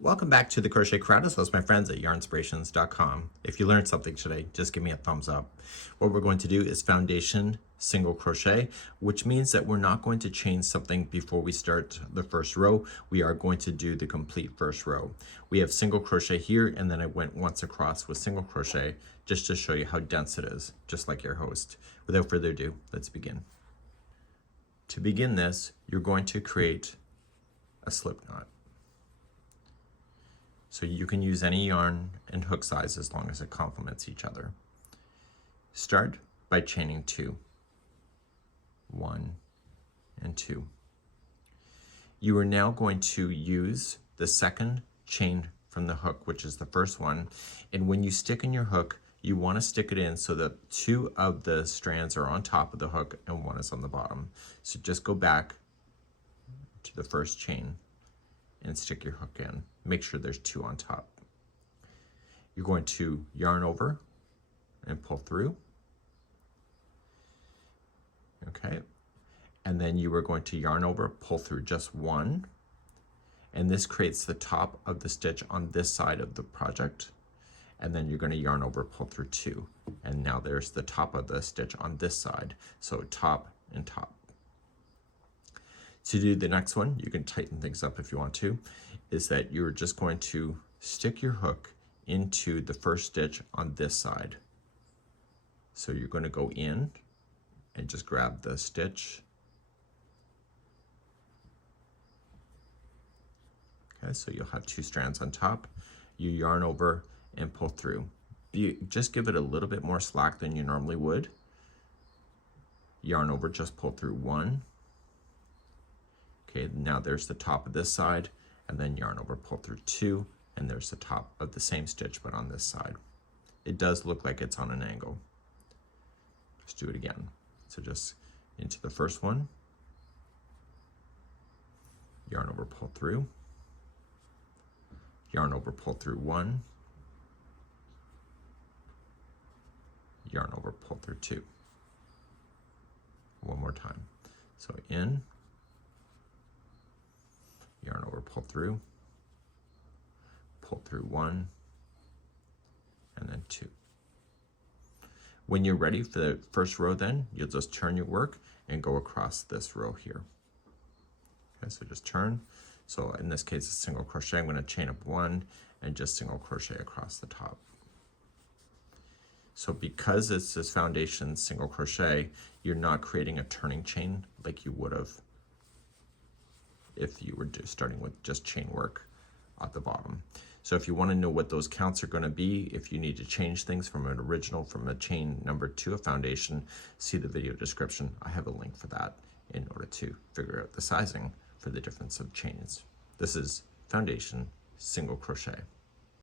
Welcome back to the Crochet Crowd. As well as my friends at yarnspirations.com. If you learned something today, just give me a thumbs up. What we're going to do is foundation single crochet, which means that we're not going to chain something before we start the first row. We are going to do the complete first row. We have single crochet here, and then I went once across with single crochet just to show you how dense it is, just like your host. Without further ado, let's begin. To begin this, you're going to create a slip knot. So you can use any yarn and hook size as long as it complements each other. Start by chaining 2. 1 and 2. You are now going to use the second chain from the hook, which is the first one. And when you stick in your hook, you want to stick it in so that 2 of the strands are on top of the hook and 1 is on the bottom. So just go back to the first chain and stick your hook in. Make sure there's 2 on top. You're going to yarn over and pull through. Okay. And then you are going to yarn over, pull through just 1. And this creates the top of the stitch on this side of the project. And then you're going to yarn over, pull through 2. And now there's the top of the stitch on this side. So top and top. To do the next one, you can tighten things up if you want to, is that you're just going to stick your hook into the first stitch on this side. So you're going to go in and just grab the stitch. Okay, so you'll have 2 strands on top. You yarn over and pull through. Just give it a little bit more slack than you normally would. Yarn over, just pull through 1. Okay, now there's the top of this side, and then yarn over, pull through 2, and there's the top of the same stitch, but on this side. It does look like it's on an angle. Let's do it again. So just into the first one, yarn over, pull through, yarn over, pull through 1, yarn over, pull through 2. One more time. So in, yarn over, pull through 1, and then 2. When you're ready for the first row, then you'll just turn your work and go across this row here. Okay, so just turn. So in this case, it's single crochet. I'm going to chain up 1 and just single crochet across the top. So because it's this foundation single crochet, you're not creating a turning chain like you would have if you were just starting with just chain work at the bottom. So if you want to know what those counts are going to be, if you need to change things from an original, from a chain number to a foundation, see the video description. I have a link for that in order to figure out the sizing for the difference of chains. This is foundation single crochet.